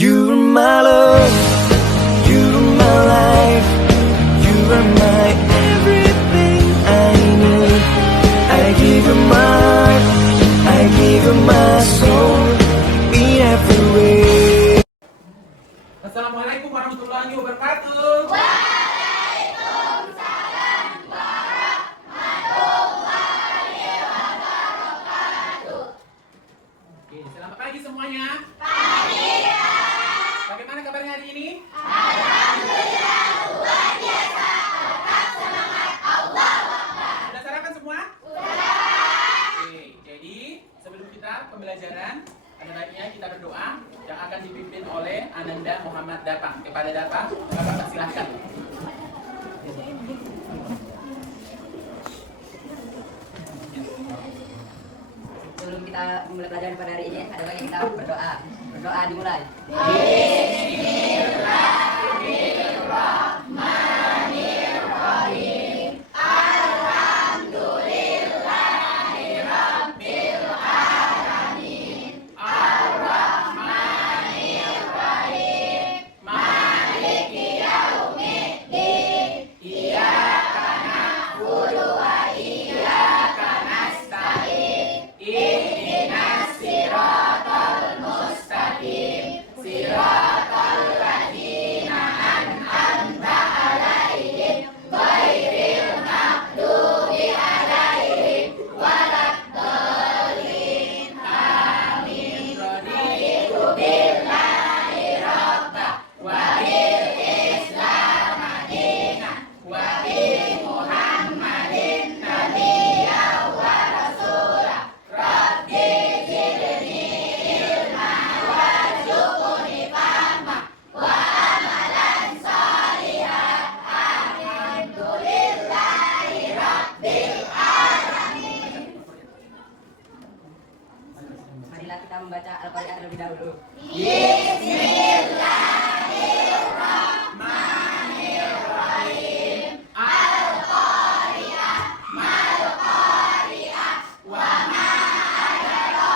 You are my love, you are my life, you are my everything I need. I give you my heart, I give you my soul, in every way. Assalamualaikum warahmatullahi wabarakatuh. Waalaikumsalam warahmatullahi wabarakatuh. Oke, selamat pagi semuanya. Bagaimana kabarnya hari ini? Alhamdulillah, luar biasa. Tetap semangat, Allah Akbar. Sudah sarapan semua? Sudah. Oke, jadi sebelum kita pembelajaran, ada baiknya kita berdoa yang akan dipimpin oleh Ananda Muhammad Dapang. Kepada Dapang, Bapak persilahkan. Sebelum kita mulai pelajaran pada hari ini, ada baiknya kita berdoa. Berdoa dimulai. Bismillahirrahmanirrahim. Alhamdulillahirabbil alamin. Arrahmanirrahim. Maliki yaumiddin. Iyyaka na'budu wa iyyaka nasta'in. Ihdinas siratal mustaqim. Siratal ladzina an'amta 'alaihim ghairil maghdubi 'alaihim waladdallin. Amin. Raditu billahi rabba wa bil islama dina wa bi Muhammadin nabiyya wa rasula. Rabbi zidni ilma warzuqni fahma wa amalan shalihan. Alhamdulillahi rabbil alamin. Marilah kita membaca Al-Qur'an terlebih dahulu. Bismillahirrahmanirrahim. Al-Qari'ah mal-Qari'ah wa ma adraka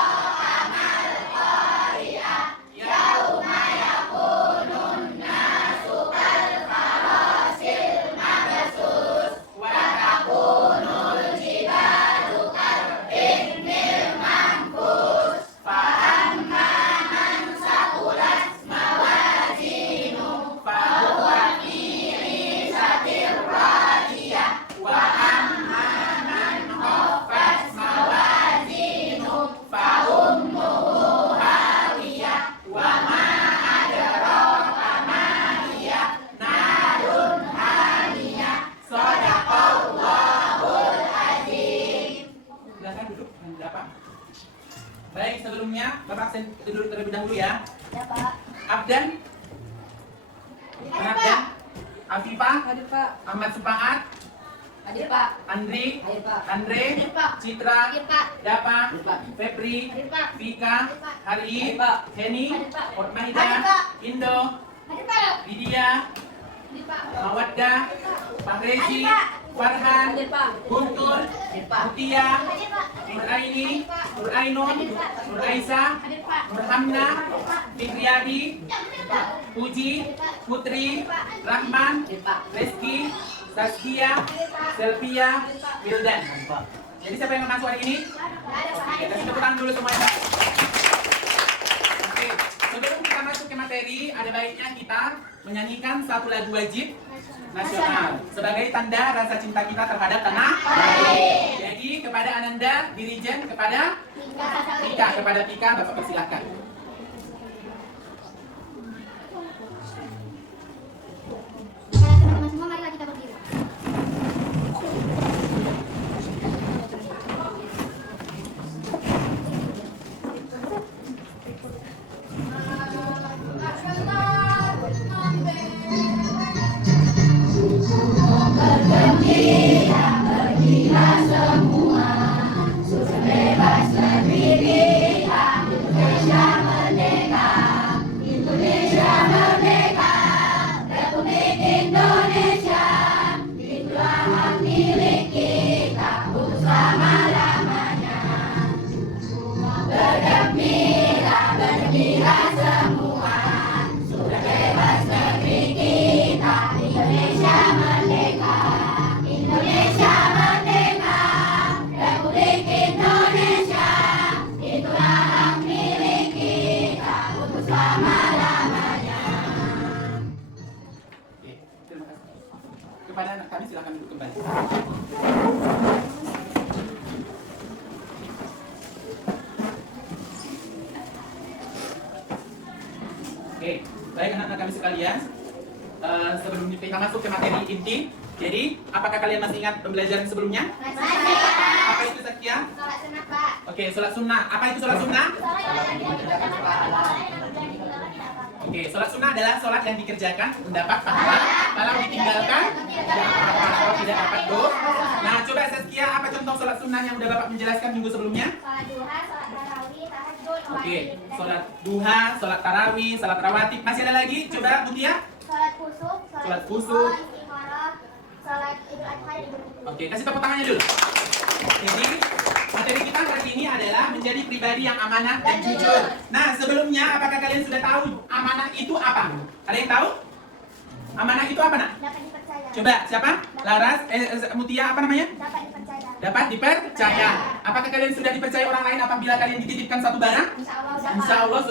mal-Qari'ah. Yauma yakunun nasu kal-farasil mabsus wa takunul jibalu kal-ihnil manfus. Fa amma man saqulat mawazinuhu fa huwa fi 'ishatin radiyah wa amma man khaffat mawazinuhu fa ummuhu hawiyah wa ma adraka ma hiya narun hamiyah. Shadaqallahul azim. Silakan duduk, Bapak. Baik, sebelumnya Bapak duduk terlebih dahulu ya. Ya, Pak. Abdan, Abdan, Afifah, Hadir, Pak. Ahmad Supaat, Hadir, Pak. Andri, Hadir, Pak. Andre, Hadir, Pak. Citra, Hadir, Pak. Dapa, Hadir, Pak. Febri, Hadir, Pak. Vika, Hadir, Pak. Hari, Hadir, Pak. Heni, Hadir, Pak. Hormahida, Hadir, Pak. Indo, Hadir, Pak. Lydia, Hadir, Pak. Mawadda, Fahrezi, Hadir, Pak. Farhan, Hadir, Pak. Guntur, Hadir, Pak. Mutia, Hadir, Pak. Nur Aini, Nur Ainun, Nur Aisyah, Hadir, Pak. Nur Hamna, Fitriadi, Hadir, Pak. Puji, Putri, Rahman, Hadir, Pak. Rizky, Saskia, Selvia, Wildan. Jadi siapa yang masuk hari ini? Oke, kasih tepuk tangan dulu semuanya. Oke, sebelum kita masuk ke materi, ada baiknya kita menyanyikan satu lagu wajib nasional sebagai tanda rasa cinta kita terhadap tanah air. Jadi kepada Ananda, Dirijen, kepada Pika, kepada Pika, Bapak persilahkan. Teman-teman semua, marilah kita berdiri. Bergembira, bergembira semua, sudah bebas berdiri, Indonesia. Oke, terima kasih. Kepada anak kami silakan duduk kembali. Oke, baik anak-anak kami sekalian. Sebelum kita masuk ke materi inti, jadi apakah kalian masih ingat pembelajaran sebelumnya? Apa itu Satya? Sholat sunat, Pak. Oke, sholat sunnah. Apa itu sholat sunnah? Sholat yang dikerjakan pahala, yang ditinggalkan. Oke, sholat sunnah adalah sholat yang dikerjakan mendapat pahala, kalau ditinggalkan kalau tidak dapat dosa. Nah, coba Saskia, apa contoh sholat sunnah yang udah Bapak menjelaskan minggu sebelumnya? Sholat duha, sholat tarawih, tahajud, Oke, sholat duha, sholat tarawih, sholat rawatib. Masih ada lagi? Coba Mutia. sholat kusuk, Sholat kusuk. istikharah, sholat idul adha dan idul fitri. Oke, kasih tepuk tangannya dulu. Jadi, materi kita hari ini adalah menjadi pribadi yang amanah dan jujur. Nah, sebelumnya apakah kalian sudah tahu amanah itu apa? Ada yang tahu? Amanah itu apa, Nak? Dapat dipercaya. Coba, siapa? Laras, Mutia, apa namanya? Dapat dipercaya. Dapat dipercaya. Apakah kalian sudah dipercaya orang lain apabila kalian dititipkan satu barang? Insya Allah dapat. Insya Allah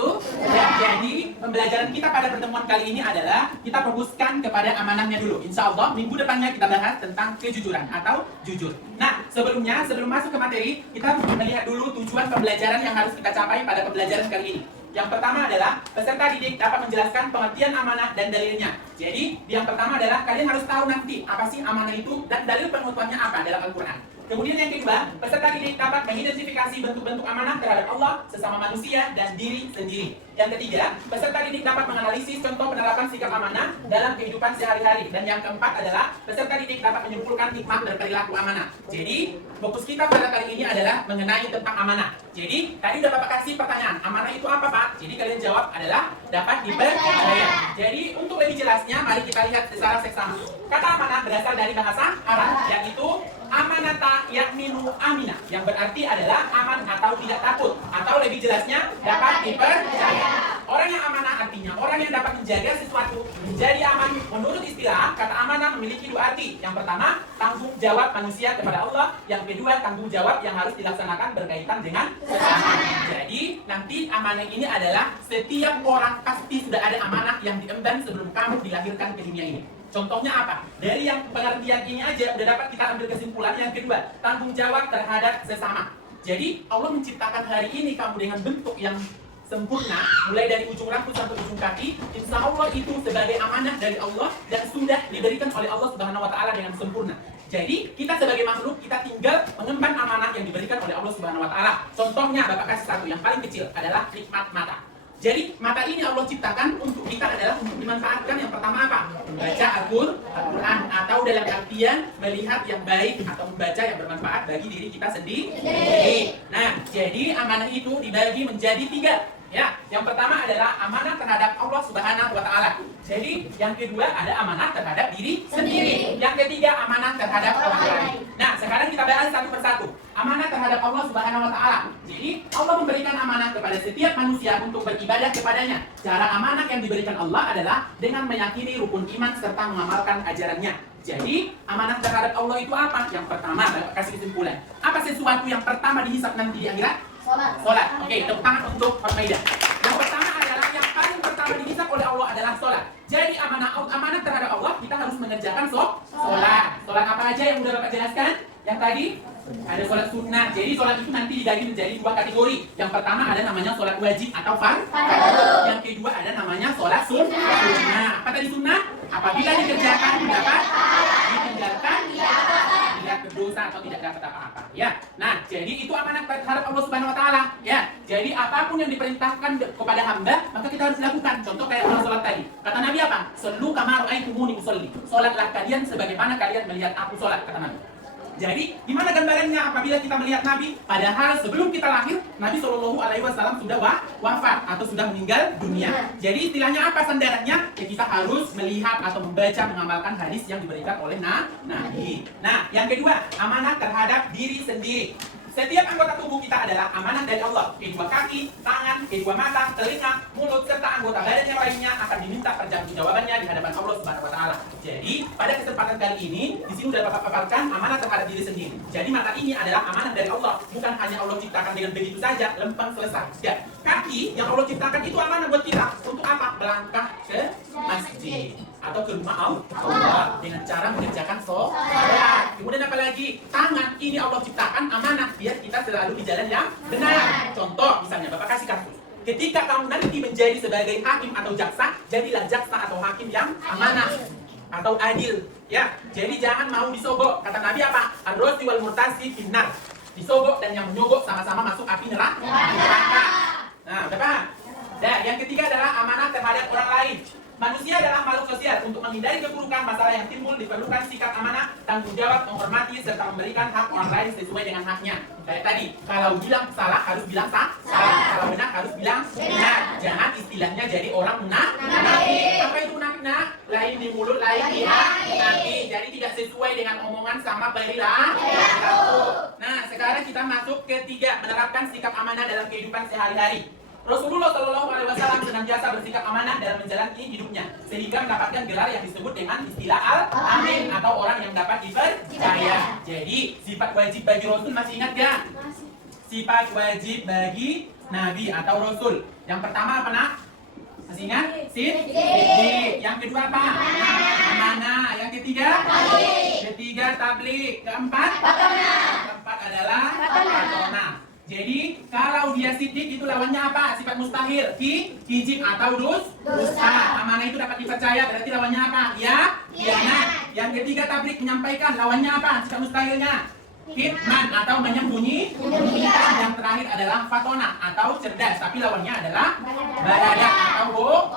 ya, jadi pembelajaran kita pada pertemuan kali ini adalah kita fokuskan kepada amanahnya dulu. Insya Allah minggu depannya kita bahas tentang kejujuran atau jujur. Nah, sebelum masuk ke materi, kita melihat dulu tujuan pembelajaran yang harus kita capai pada pembelajaran kali ini. Yang pertama adalah peserta didik dapat menjelaskan pengertian amanah dan dalilnya. Jadi, yang pertama adalah kalian harus tahu nanti apa sih amanah itu dan dalil penguatannya apa dalam Al-Quran. Kemudian yang kedua, peserta didik dapat mengidentifikasi bentuk-bentuk amanah terhadap Allah, sesama manusia, dan diri sendiri. Yang ketiga, peserta didik dapat menganalisis contoh penerapan sikap amanah dalam kehidupan sehari-hari. Dan yang keempat adalah peserta didik dapat menyimpulkan hikmah berperilaku amanah. Jadi, fokus kita pada kali ini adalah mengenai tentang amanah. Jadi, tadi udah Bapak kasih pertanyaan, amanah itu apa, Pak? Jadi kalian jawab adalah dapat dipercaya. Jadi, untuk lebih jelasnya, mari kita lihat secara seksama. Kata amanah berasal dari bahasa Arab, yaitu amanata yakminu aminah, yang berarti adalah aman atau tidak takut, atau lebih jelasnya dapat dipercaya. Orang yang amanah artinya orang yang dapat menjaga sesuatu menjadi aman. Menurut istilah, kata amanah memiliki dua arti. Yang pertama, tanggung jawab manusia kepada Allah. Yang kedua, tanggung jawab yang harus dilaksanakan berkaitan dengan sesama. Jadi, nanti amanah ini adalah setiap orang pasti sudah ada amanah yang diemban sebelum kamu dilahirkan ke dunia ini. Contohnya apa? Dari yang pengertian ini aja udah dapat kita ambil kesimpulan. Yang kedua, tanggung jawab terhadap sesama. Jadi Allah menciptakan hari ini kamu dengan bentuk yang sempurna, mulai dari ujung rambut sampai ujung kaki. Insya Allah itu sebagai amanah dari Allah dan sudah diberikan oleh Allah Subhanahu Wa Taala dengan sempurna. Jadi kita sebagai makhluk kita tinggal mengemban amanah yang diberikan oleh Allah Subhanahu Wa Taala. Contohnya Bapak kasih satu yang paling kecil adalah nikmat mata. Jadi mata ini Allah ciptakan untuk kita adalah untuk dimanfaatkan. Yang pertama apa? Membaca Al-Quran, atau dalam artian melihat yang baik atau membaca yang bermanfaat bagi diri kita sendiri. Nah, jadi amanah itu dibagi menjadi 3. Ya, yang pertama adalah amanah terhadap Allah Subhanahu Wa Taala. Jadi yang kedua ada amanah terhadap diri sendiri. Yang ketiga amanah terhadap orang lain. Nah, sekarang kita bahas satu persatu. Amanah terhadap Allah Subhanahu Wa Taala. Jadi Allah memberikan amanah kepada setiap manusia untuk beribadah kepadanya. Cara amanah yang diberikan Allah adalah dengan meyakini rukun iman serta mengamalkan ajarannya. Jadi amanah terhadap Allah itu apa? Yang pertama, kasih kesimpulan. Apa sesuatu yang pertama dihisab nanti di akhirat? Sholat. Oke, tepuk tangan untuk Pak Maida. Yang pertama adalah yang paling pertama dihisab oleh Allah adalah sholat. Jadi amanah terhadap Allah kita harus mengerjakan sholat. Sholat apa aja yang udah Bapak jelaskan? Yang tadi ada sholat sunnah. Jadi sholat itu nanti dibagi menjadi 2 kategori. Yang pertama ada namanya sholat wajib atau fardu. Yang kedua ada namanya sholat sunnah. Apa tadi sunnah? Apabila dikerjakan dapat, ditinggalkan tidak berdosa atau tidak dapat apa-apa. Ya. Nah, jadi itu amanah terhadap Allah Subhanahu Wa Taala. Ya. Jadi apapun yang diperintahkan kepada hamba maka kita harus lakukan. Contoh kayak sholat tadi. Kata Nabi apa? Sallu kama ra'aitumuni usolli. Sholatlah kalian sebagaimana kalian melihat aku sholat, kata Nabi. Jadi, gimana gambarannya apabila kita melihat Nabi? Padahal sebelum kita lahir, Nabi SAW sudah wafat atau sudah meninggal dunia. Jadi, istilahnya apa sandarannya? Ya, kita harus melihat atau membaca, mengamalkan hadis yang diberikan oleh Nabi. Nah, yang kedua, amanah terhadap diri sendiri. Setiap anggota tubuh kita adalah amanah dari Allah. Kedua kaki, tangan, kedua mata, telinga, mulut, serta anggota badan yang lainnya akan diminta pertanggungjawabannya di hadapan Allah Subhanahu Wa Taala. Jadi, pada kesempatan kali ini, di sini sudah Bapak paparkan amanah terhadap diri sendiri. Jadi, mata ini adalah amanah dari Allah. Bukan hanya Allah ciptakan dengan begitu saja, lempeng selesai. Ya. Karena kaki yang Allah ciptakan itu amanah buat kita. Untuk apa? Melangkah ke masjid atau ke rumah Allah dengan cara mengerjakan sholat. Kemudian apa lagi? Tangan ini Allah ciptakan amanah biar kita selalu di jalan yang benar. Contoh misalnya Bapak kasih kasus. Ketika kamu nanti menjadi sebagai hakim atau jaksa, jadilah jaksa atau hakim yang amanah atau adil, ya. Jadi jangan mau disogok. Kata Nabi apa? Ar-rosi wal murtasi finnar. Disogok dan yang menyogok sama-sama masuk api neraka. Nah, udah paham? Dan yang ketiga adalah amanah terhadap orang lain. Manusia adalah makhluk sosial. Untuk menghindari keburukan masalah yang timbul diperlukan sikap amanah, tanggung jawab, menghormati serta memberikan hak orang lain sesuai dengan haknya. Kayak tadi, kalau bilang salah harus bilang salah, kalau benar harus bilang benar. Jangan istilahnya jadi orang munafik. Apa itu munafik? Nah, lain di mulut, lain di hati. Jadi tidak sesuai dengan omongan sama perilaku. Nah, sekarang kita masuk ke 3, menerapkan sikap amanah dalam kehidupan sehari-hari. Rasulullah Shallallahu Alaihi Wasallam senantiasa bersikap amanah dalam menjalani hidupnya, sehingga mendapatkan gelar yang disebut dengan istilah al-amin atau orang yang dapat dipercaya. Jadi sifat wajib bagi Rasul masih ingat gak? Sifat wajib bagi Nabi atau Rasul. Yang pertama apa nak? Masih ingat? Siddiq. Yang kedua apa? Amanah. Yang ketiga? Tabligh. Keempat adalah patona. Jadi kalau dia siddiq itu lawannya apa? Sifat mustahil, kijib atau dusta. Amanah itu dapat dipercaya, berarti lawannya apa? Ya, khianat. Yang ketiga tabligh, menyampaikan, lawannya apa? Sifat mustahilnya kitman atau menyembunyikan. Yang terakhir adalah fatona atau cerdas, tapi lawannya adalah baradak atau bodoh.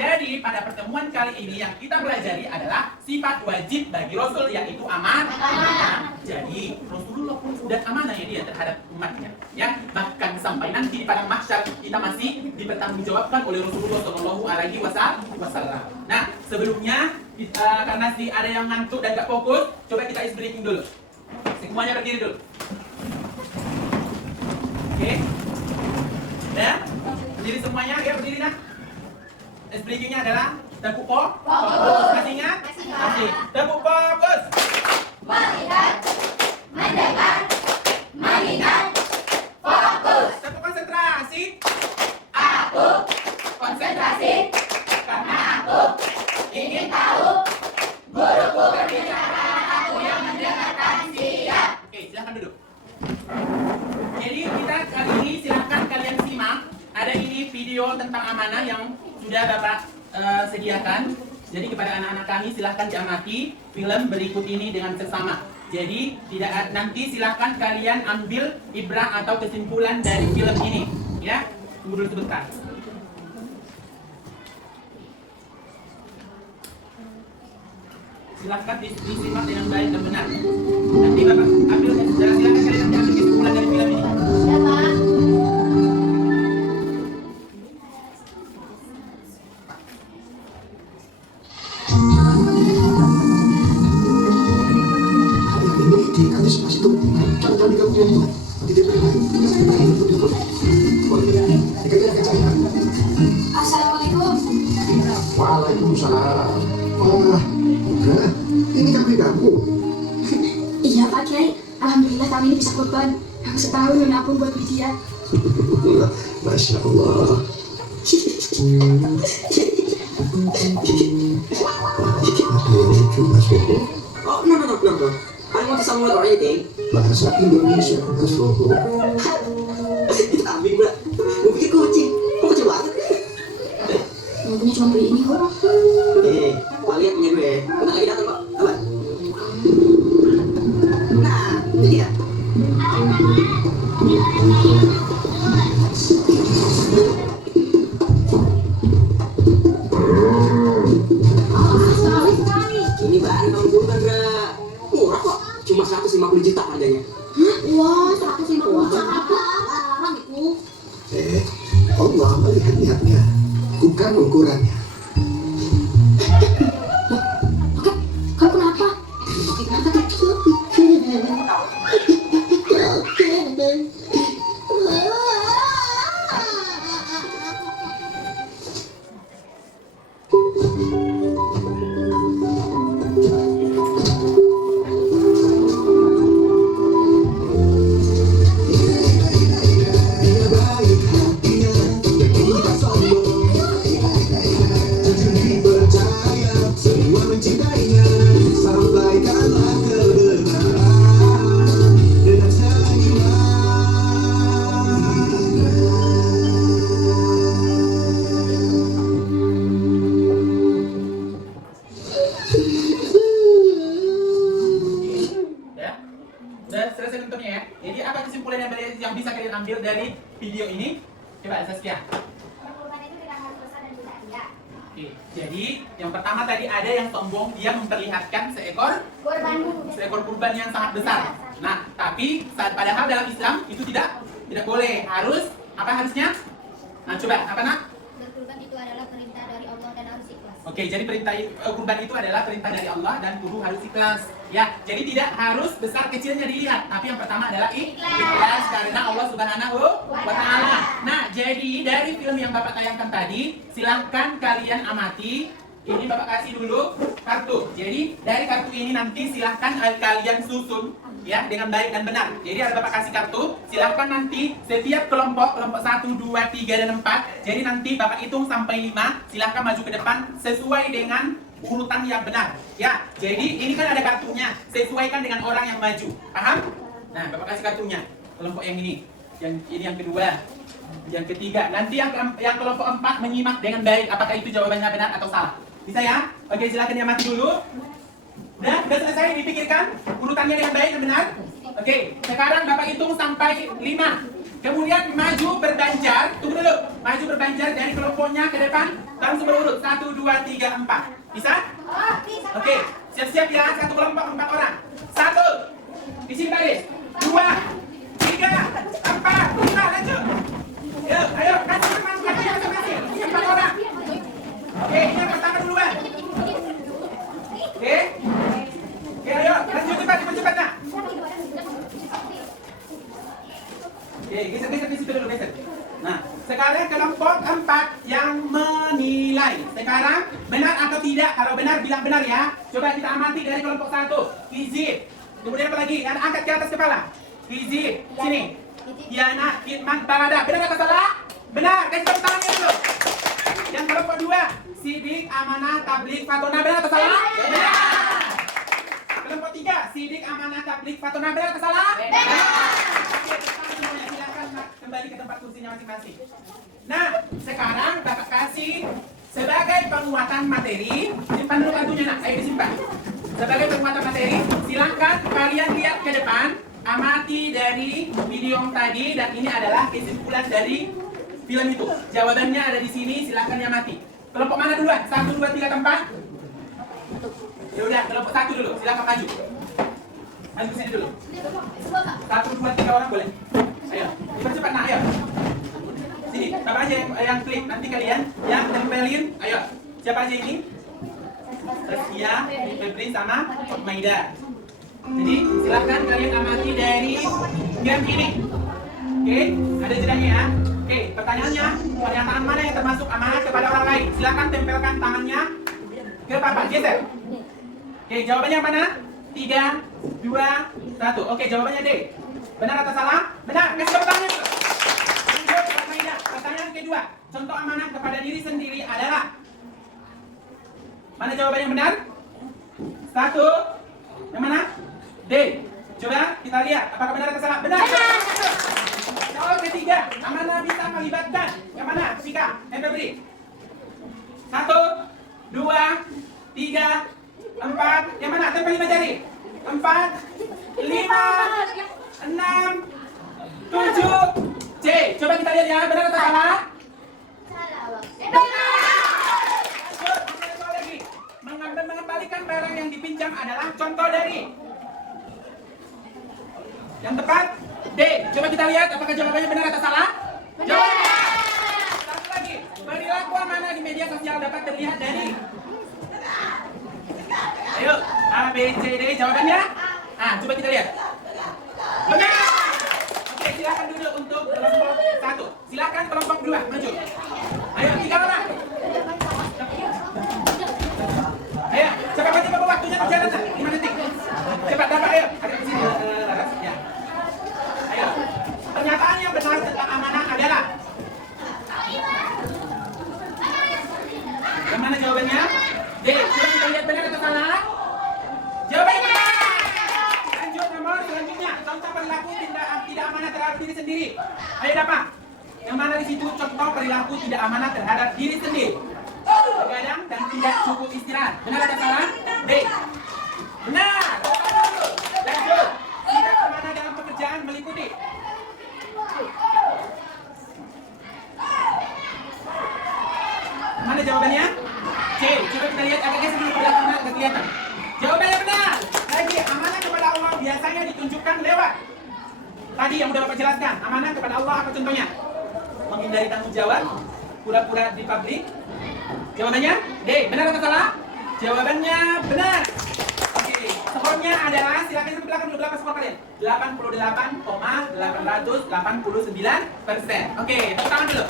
Jadi pada pertemuan kali ini yang kita pelajari adalah sifat wajib bagi Rasul, yaitu amanah. Jadi Rasulullah pun sudah amanah ya dia terhadap umatnya, ya. Bahkan sampai nanti di padang mahsyar kita masih dipertanggungjawabkan oleh Rasulullah Shallallahu Alaihi Wasallam. Nah sebelumnya karena ada yang ngantuk dan gak fokus, coba kita ice breaking dulu. Semuanya berdiri dulu. Oke. Ya, berdiri semuanya, ya berdiri nah. Ice breakingnya adalah tepuk fokus. Masih ingat? Masih. Tepuk fokus. Melihat, mendengar, mengingat, fokus. Tepuk konsentrasi. Aku konsentrasi karena aku ingin tahu. Guruku berbicara, aku yang mendengarkan siap. Oke, silahkan duduk. Jadi kita kali ini silahkan kalian simak. Ada ini video tentang amanah yang sudah Bapak sediakan. Jadi kepada anak-anak kami silahkan diamati film berikut ini dengan seksama. Jadi tidak nanti silahkan kalian ambil ibrah atau kesimpulan dari film ini, ya. Tunggu dulu sebentar. Silahkan disimak dengan baik dan benar. Nanti Bapak ambil silahkan kalian nanti ambil kesimpulan dari film ini. Ya, Pak. Di antisipasi itu cara kamu yang tidak Assalamualaikum. Waalaikumsalam. Wah, udah. Ini kami kamu. Iya Pak Kiai, alhamdulillah kami ini bisa korban. Setahun menabung buat Widya. Masya Allah. Ada yang lucu Mas Bobo. Oh, no. Ano mo sa mga writing? Bahasa Indonesia Mas Bobo. Itabing ba? Mungkin kucing. Kok kecil banget? Ngomongnya cuma beli ini kok. Lihat punya gue. Bentar lagi datang kok. Apa? Nah, itu dia. Ini bahan kamu bukan, Ra. Murah kok. Cuma 150 juta harganya. Wah, 150 juta larang itu. Allah melihat niatnya, bukan ukurannya. Kau kenapa? Dia baik hatinya, video ini? Coba Saskia. Berkorban itu tidak harus dosa dan juga ria. Oke, jadi yang pertama tadi ada yang sombong, dia memperlihatkan seekor kurban yang sangat besar. Nah, tapi padahal dalam Islam itu tidak boleh. Harusnya? Nah, coba apa nak? Berkorban itu adalah perintah dari Allah dan harus ikhlas. Oke, jadi perintah kurban itu adalah perintah dari Allah dan kudu harus ikhlas. Ya, jadi tidak harus besar kecilnya dilihat, tapi yang pertama adalah ikhlas karena Allah Subhanahu wa Ta'ala. Nah, jadi dari film yang Bapak tayangkan tadi, silahkan kalian amati. Ini Bapak kasih dulu kartu. Jadi dari kartu ini nanti silahkan kalian susun ya dengan baik dan benar. Jadi ada Bapak kasih kartu, silahkan nanti setiap kelompok 1, 2, 3, dan 4. Jadi nanti Bapak hitung sampai 5, silahkan maju ke depan sesuai dengan urutan yang benar. Ya, jadi ini kan ada kartunya, sesuaikan dengan orang yang maju. Paham? Nah, Bapak kasih kartunya. Kelompok yang ini, yang kedua, yang ketiga. Nanti yang kelompok 4 menyimak dengan baik apakah itu jawabannya benar atau salah. Bisa ya? Oke, silakan diamati dulu. Udah selesai dipikirkan urutannya dengan baik dan benar? Oke, sekarang Bapak hitung sampai 5. Kemudian maju berbanjar. Tunggu dulu. Maju berbanjar dari kelompoknya ke depan. Langsung berurut. 1, 2, 3, 4. Bisa? Oke, siap-siap ya. Satu kelompok 4 orang. 1. Di sini baris. 2, 3, 4. 5. Lanjut. Yuk, ayo. Kasih masing-masing. 4 orang. Oke, ini yang pertama duluan. Oke, ayo, lanjut cepat nak. Oke, geser di situ dulu, geser. Nah, sekarang kelompok 4 yang menilai. Sekarang benar atau tidak? Kalau benar bilang benar ya. Coba kita amati dari kelompok 1. Hizib. Kemudian apa lagi? Yang angkat ke atas kepala. Hizib. Sini. Yana, Kitman, Barada. Benar atau salah? Benar. Kasih tepuk tangannya dulu. Yang kelompok 2. Sidik, Amanah, Tablik, Fatona. Benar atau salah? Benar. Kelompok 3. Sidik, Amanah, Tablik, Fatona. Benar atau salah? Benar. Silakan kembali ke tempat kursinya masing-masing. Nah, sekarang Bapak kasih sebagai penguatan materi. Simpan dulu kartunya nak, ayo disimpan. Sebagai penguatan materi, silakan kalian lihat ke depan, amati dari video yang tadi, dan ini adalah kesimpulan dari film itu. Jawabannya ada di sini, silakan diamati. Kelompok mana duluan? 1, 2, 3, 4. Ya udah, kelompok 1 dulu, silakan maju. Maju sini dulu. 1, 2, 3 orang boleh. Ayo, cepat nak, ayo. Sini, Bapak aja yang klik, nanti kalian yang tempelin. Ayo, siapa aja ini? Saskia, Febri, sama Maida. Jadi, silahkan kalian amati dari game ini. Oke, ada jedanya ya. Oke, pertanyaannya, pernyataan mana yang termasuk amanah kepada orang lain? Silahkan tempelkan tangannya ke Bapak, geser. Oke, jawabannya mana? 3, 2, 1. Oke, jawabannya D. Benar atau salah? Benar. Kasih tepuk tangan dulu. Lanjut, Pak Maida. Pertanyaan kedua. Contoh amanah kepada diri sendiri adalah? Mana jawaban yang benar? 1. Yang mana? D. Coba kita lihat apakah benar atau salah. Benar. Soal ketiga, amanah bisa melibatkan. Yang mana? Sika, Febri. 1, 2, 3, 4. Yang mana? Tempel 5 jari. 4, 5, 6, 7. C. Coba kita lihat ya, benar atau salah? Benar. Lagi. Mengembalikan barang yang dipinjam adalah contoh dari. Yang tepat D. Coba kita lihat apakah jawabannya benar atau salah? Jawabannya. Satu lagi. Perilaku amanah di media sosial dapat terlihat dari. Ayo, A, B, C, D. Jawabannya? Coba kita lihat. Benar. Oke, silakan duduk untuk kelompok 1. Silakan kelompok 2 maju. Ayo, 3 orang. Ayo, cepat waktunya berjalan. 5 detik. Cepat dapat, ayo. Ada di sini. Ya. Ayo. Pernyataan yang benar tentang amanah adalah. Yang mana jawabannya? D. Coba kita lihat benar atau salah? Jawabannya benar. Lanjut nomor selanjutnya. Contoh perilaku tidak amanah terhadap diri sendiri. Ayo dapat. Yang mana di situ contoh perilaku tidak amanah terhadap diri sendiri? Begadang dan tidak cukup istirahat. Benar atau salah? D. Benar. Lanjut. Tidak amanah dalam pekerjaan meliputi. C. Coba kita lihat agak sebelum ke belakang agak kelihatan. Jawabannya benar. Lagi, amanah kepada Allah biasanya ditunjukkan lewat tadi yang udah Bapak jelaskan. Amanah kepada Allah apa contohnya? Menghindari tanggung jawab, pura-pura di publik. Jawabannya D. Benar atau salah? Jawabannya benar. Oke, skornya adalah silakan ke belakang dulu, berapa skor kalian? 88,889%. Oke, tepuk tangan dulu.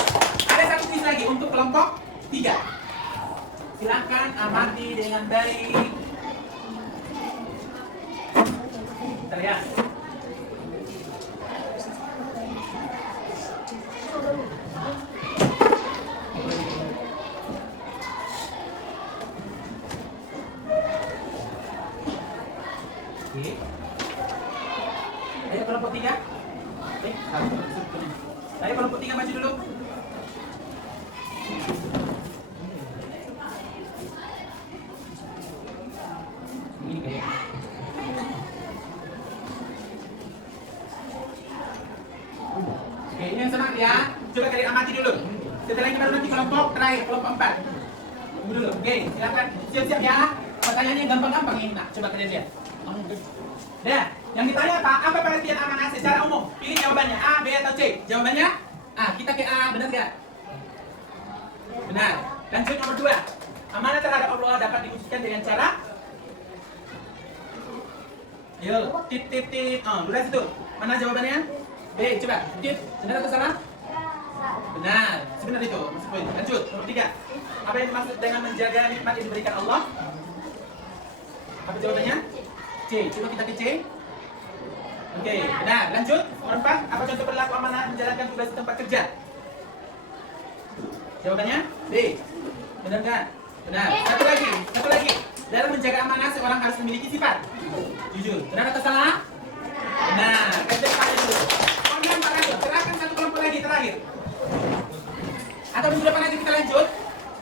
Ada satu kuis lagi untuk kelompok 3. Silakan amati dengan baik. Kita lihat. Oke. Ayo kelompok 3. Ayo kelompok 3 maju dulu. Ini kayak. Oke, ini yang senang ya. Coba kalian amati dulu. Setelah ini baru nanti kelompok terakhir, kelompok 4. Tunggu dulu. Oke, silakan. Siap-siap ya. Pertanyaannya gampang-gampang ini. Nah, coba kalian lihat. Dah, yang ditanya apa pengertian amanah secara umum? Pilih jawabannya A, B atau C. Jawabannya A. Kita ke A, benar nggak? Benar. Lanjut nomor 2. Amanah terhadap Allah dapat diwujudkan dengan cara Yuk, tip. Oh, udah situ. Mana jawabannya? B, coba. Tip. Benar atau salah? Benar. Sebenar itu. Masuk poin. Lanjut nomor 3. Apa yang dimaksud dengan menjaga nikmat yang diberikan Allah? Apa jawabannya? C. Coba kita ke C. Oke, benar. Lanjut. Nomor 4. Apa contoh perilaku amanah menjalankan tugas di tempat kerja? Jawabannya B. Benar kan? Benar. Satu lagi. Dalam menjaga amanah seorang harus memiliki sifat jujur. Benar atau salah? Benar. Kita tanya dulu. Kemudian Pak Rajul, serahkan satu kelompok lagi terakhir. Atau minggu depan aja kita lanjut.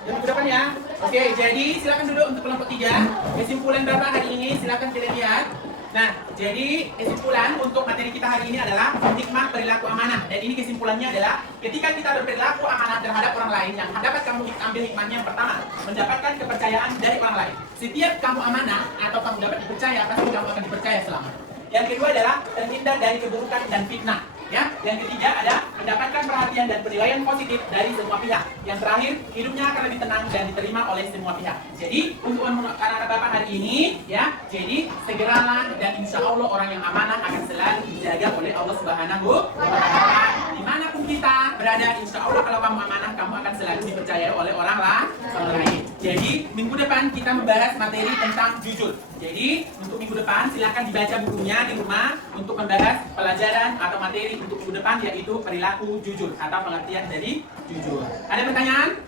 Minggu depan ya. Oke, jadi silakan duduk untuk kelompok 3. Kesimpulan Bapak hari ini silakan kita lihat. Nah, jadi kesimpulan untuk materi kita hari ini adalah hikmah perilaku amanah. Dan ini kesimpulannya adalah ketika kita berperilaku amanah terhadap orang lain, yang dapat kamu ambil hikmahnya yang pertama, mendapatkan kepercayaan dari orang lain. Setiap kamu amanah atau kamu dapat dipercaya, pasti kamu akan dipercaya selamanya. Yang kedua adalah terhindar dari keburukan dan fitnah. Ya, yang ketiga ada mendapatkan perhatian dan penilaian positif dari semua pihak. Yang terakhir, hidupnya akan lebih tenang dan diterima oleh semua pihak. Jadi, untuk anak-anak Bapak hari ini, ya, jadi segeralah dan insya Allah orang yang amanah akan selalu dijaga oleh Allah Subhanahu wa Ta'ala. Dimanapun kita berada, insya Allah kalau kamu amanah, kamu akan selalu dipercaya oleh orang lain. Jadi, minggu depan kita membahas materi tentang jujur. Jadi, untuk minggu depan silakan dibaca bukunya di rumah untuk membahas pelajaran atau materi untuk minggu depan, yaitu perilaku jujur atau pengertian dari jujur. Ada pertanyaan?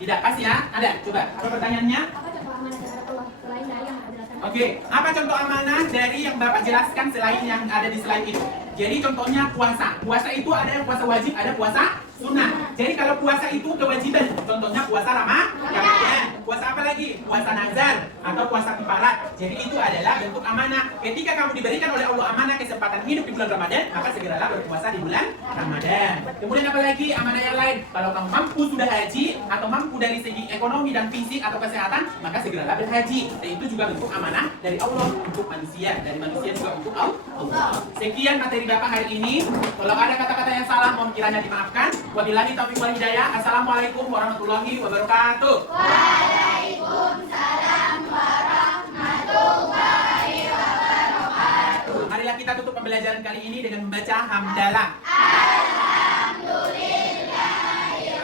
Tidak, pasti ya? Ada? Coba, apa pertanyaannya? Apa contoh amanah terhadap Allah selain dari yang Bapak jelaskan? Oke, apa contoh amanah dari yang Bapak jelaskan selain yang ada di slide itu? Jadi contohnya puasa. Puasa itu ada yang puasa wajib, ada puasa sunnah. Jadi kalau puasa itu kewajiban, contohnya puasa Ramadan. Puasa apa lagi? Puasa nazar atau puasa kifarat. Jadi itu adalah bentuk amanah. Ketika kamu diberikan oleh Allah amanah kesempatan hidup di bulan Ramadan, maka segeralah berpuasa di bulan Ramadan. Kemudian apa lagi amanah yang lain? Kalau kamu mampu sudah haji atau mampu dari segi ekonomi dan fisik atau kesehatan, maka segeralah berhaji. Dan itu juga bentuk amanah dari Allah untuk manusia, dari manusia juga untuk Allah. Sekian materi Bapak hari ini. Kalau ada kata-kata yang salah, mohon kiranya dimaafkan. Wabillahi taufiq wal hidayah. Assalamualaikum warahmatullahi wabarakatuh. Waalaikumsalam warahmatullahi wabarakatuh. Marilah kita tutup pembelajaran kali ini dengan membaca hamdalah. Alhamdulillahirabbil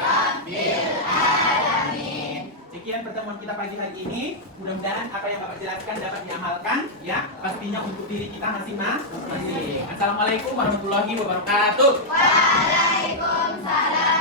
alamin. Sekian pertemuan kita pagi hari ini. Mudah-mudahan apa yang Bapak jelaskan dapat diamalkan, ya, pastinya untuk diri kita masing-masing. Assalamualaikum warahmatullahi wabarakatuh. Waalaikumsalam